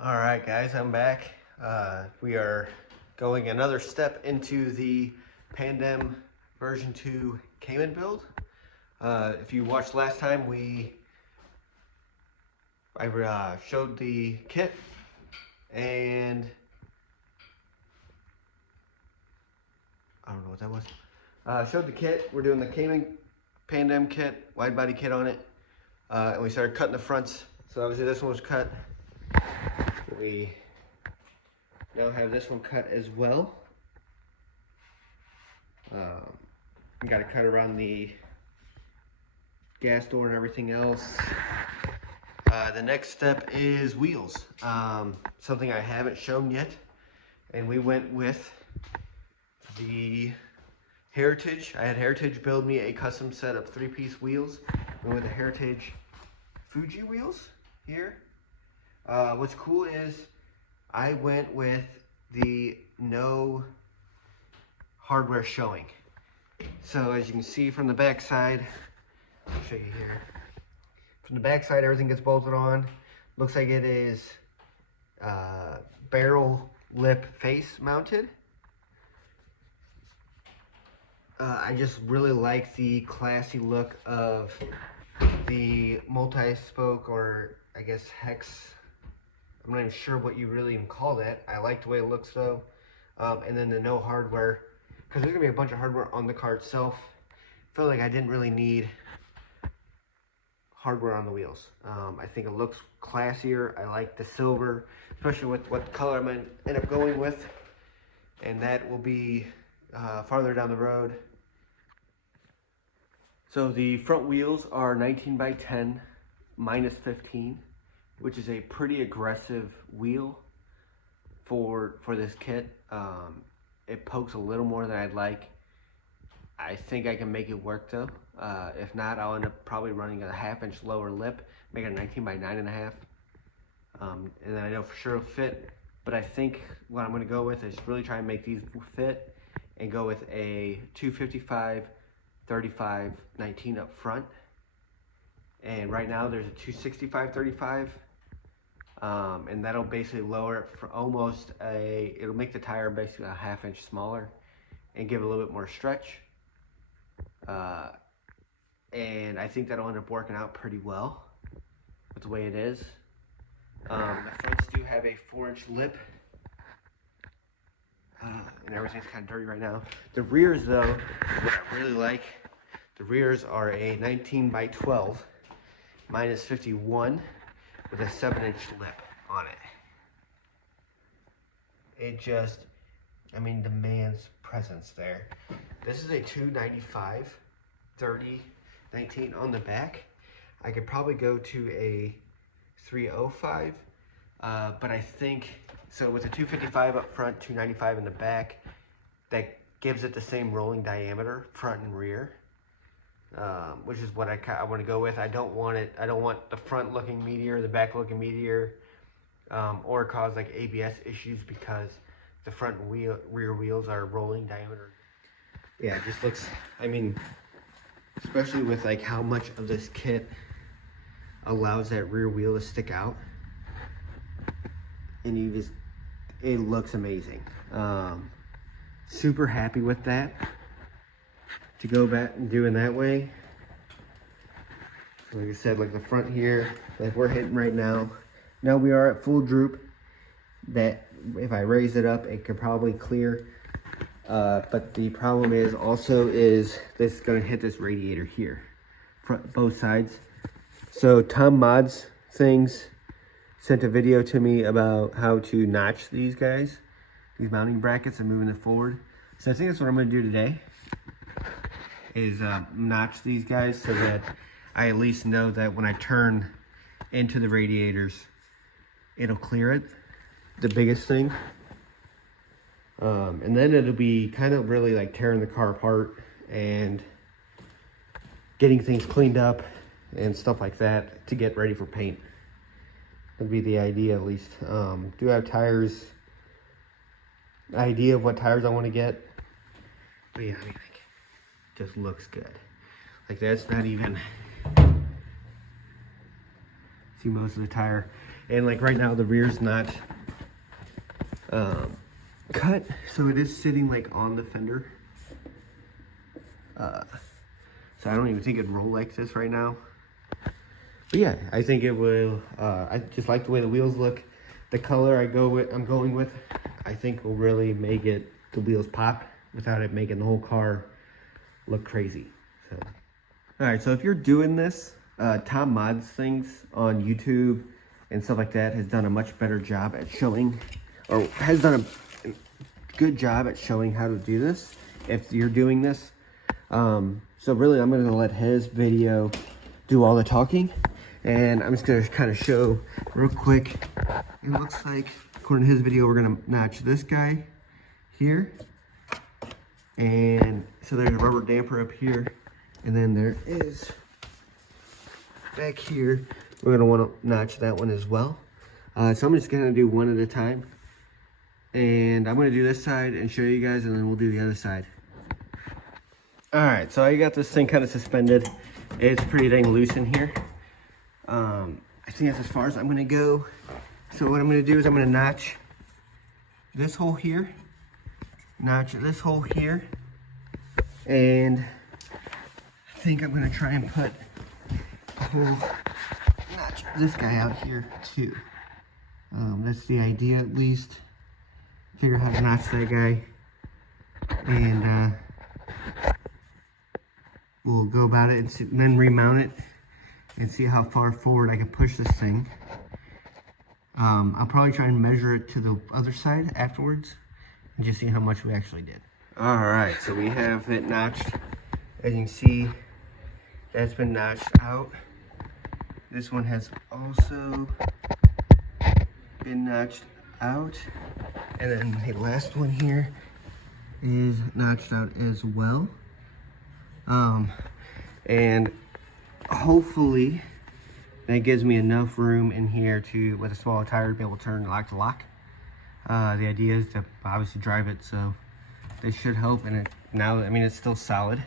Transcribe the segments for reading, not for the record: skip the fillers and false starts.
All right, guys, I'm back. We are going another step into the Pandem version 2 Cayman build. If you watched last time, I showed the kit, and I don't know what that was. Showed the kit. We're doing the Cayman Pandem kit, wide body kit on it, and we started cutting the fronts. So obviously this one was cut. We now have this one cut as well. Got to cut around the gas door and everything else. The next step is wheels. Something I haven't shown yet, and we went with the Heritage. I had Heritage build me a custom set of 3-piece wheels. We went with the Heritage Fuji wheels here. What's cool is I went with the no hardware showing. So as you can see from the back side, I'll show you here. From the back side, everything gets bolted on. Looks like it is barrel lip face mounted. I just really like the classy look of the multi-spoke, or I guess hex. I'm not even sure what you really even call that. I like the way it looks though. And then the no hardware, because there's gonna be a bunch of hardware on the car itself. I feel like I didn't really need hardware on the wheels. I think it looks classier. I like the silver, especially with what color I'm gonna end up going with. And that will be farther down the road. So the front wheels are 19 by 10 minus 15. Which is a pretty aggressive wheel for this kit. It pokes a little more than I'd like. I think I can make it work though. If not, I'll end up probably running a 1/2 inch lower lip, make it a 19 by 9.5. And then I know for sure it'll fit, but I think what I'm gonna go with is really try and make these fit and go with a 255, 35, 19 up front. And right now there's a 265, 35. And that'll basically lower it for almost it'll make the tire basically a 1/2 inch smaller and give it a little bit more stretch. And I think that'll end up working out pretty well with the way it is. The fronts do have a 4-inch lip. And everything's kind of dirty right now. The rears though, what I really like, the rears are a 19 by 12 minus 51. With a 7-inch lip on it. It just, I mean, demands presence there. This is a 295, 30, 19 on the back. I could probably go to a 305, but I think, so with a 255 up front, 295 in the back, that gives it the same rolling diameter, front and rear. Which is what I want to go with. I don't want the front looking meatier, the back looking meatier, or cause like ABS issues because the front rear wheels are rolling diameter. Yeah, it just looks, I mean, especially with like how much of this kit allows that rear wheel to stick out, and it looks amazing. Super happy with that. To go back and doing that way. Like I said, like the front here, like we're hitting right now. Now we are at full droop. That if I raise it up, it could probably clear. But the problem is this is gonna hit this radiator here, front both sides. So Tom Mods Things sent a video to me about how to notch these guys, these mounting brackets, and moving it forward. So I think that's what I'm gonna do today. Is notch these guys so that I at least know that when I turn into the radiators, it'll clear it. The biggest thing. And then it'll be kind of really like tearing the car apart and getting things cleaned up and stuff like that to get ready for paint. That'd be the idea, at least. Do have tires, idea of what tires I want to get. But yeah, I mean, just looks good. Like that's not even, See most of the tire. And like right now the rear's not cut, so it is sitting like on the fender. So I don't even think it'd roll like this right now. But yeah, I think it will. I just like the way the wheels look. The color I'm going with, I think will really make the wheels pop without it making the whole car look crazy. So, all right, so if you're doing this, Tom Mods things on YouTube and stuff like that has done a much better job at showing, or has done a good job at showing how to do this if you're doing this. So really I'm gonna let his video do all the talking, and I'm just gonna kind of show real quick. It looks like, according to his video, we're gonna notch this guy here, and so there's a rubber damper up here, and then there is back here, we're gonna want to notch that one as well. So I'm just gonna do one at a time, and I'm gonna do this side and show you guys, and then we'll do the other side. All right, so I got this thing kind of suspended. It's pretty dang loose in here. I think that's as far as I'm gonna go. So what I'm gonna do is I'm gonna notch this hole here, notch this hole here, and I think I'm gonna try and put a hole, notch this guy out here too. That's the idea, at least. Figure out how to notch that guy, and we'll go about it and then remount it and see how far forward I can push this thing. I'll probably try and measure it to the other side afterwards and just see how much we actually did. All right, so we have it notched. As you can see, that's been notched out. This one has also been notched out. And then the last one here is notched out as well. And hopefully that gives me enough room in here to, with a smaller tire, be able to turn lock to lock. The idea is to obviously drive it, so this should help. And now, I mean, it's still solid.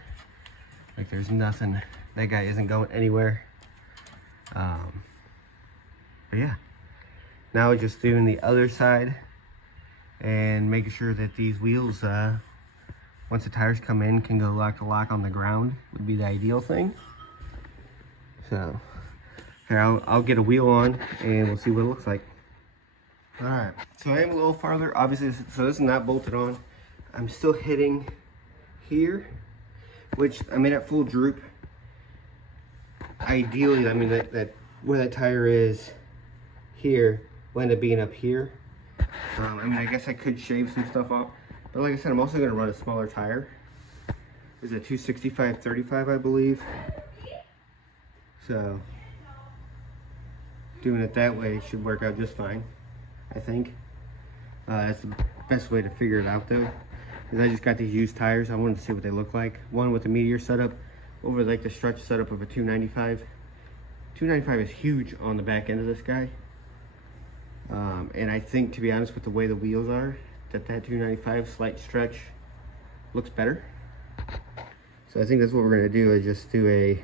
Like there's nothing, that guy isn't going anywhere. But yeah, now we're just doing the other side and making sure that these wheels, once the tires come in, can go lock to lock on the ground would be the ideal thing. So here, I'll get a wheel on and we'll see what it looks like. All right, so I am a little farther, obviously, so this is not bolted on. I'm still hitting here, which I'm in at full droop. Ideally, I mean, that where that tire is here will end up being up here. I mean, I guess I could shave some stuff off, but like I said, I'm also gonna run a smaller tire. This is a 265/35, I believe. So doing it that way should work out just fine, I think. That's the best way to figure it out though, because I just got these used tires. I wanted to see what they look like. One with the Meteor setup over like the stretch setup of a 295. 295 is huge on the back end of this guy. And I think, to be honest, with the way the wheels are, that 295 slight stretch looks better. So I think that's what we're gonna do, is just do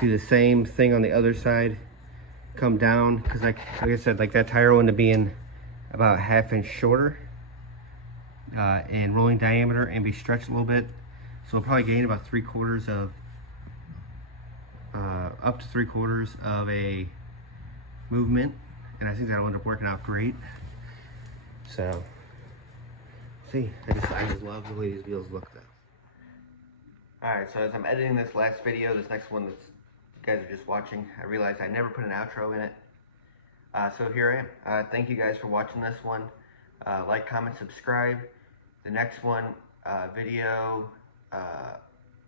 the same thing on the other side, come down, because like I said, like that tire will end up being about 1/2 inch shorter in rolling diameter and be stretched a little bit. So we'll probably gain about 3/4 of, up to 3/4 of a movement. And I think that'll end up working out great. So, see, I just love the way these wheels look though. Alright, so as I'm editing this last video, this next one that you guys are just watching, I realized I never put an outro in it. So here I am. Thank you guys for watching this one. Like, comment, subscribe. The next one video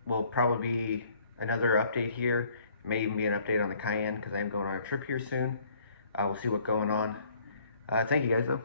will probably be another update here. It may even be an update on the Cayenne, because I am going on a trip here soon. We'll see what's going on. Thank you guys though.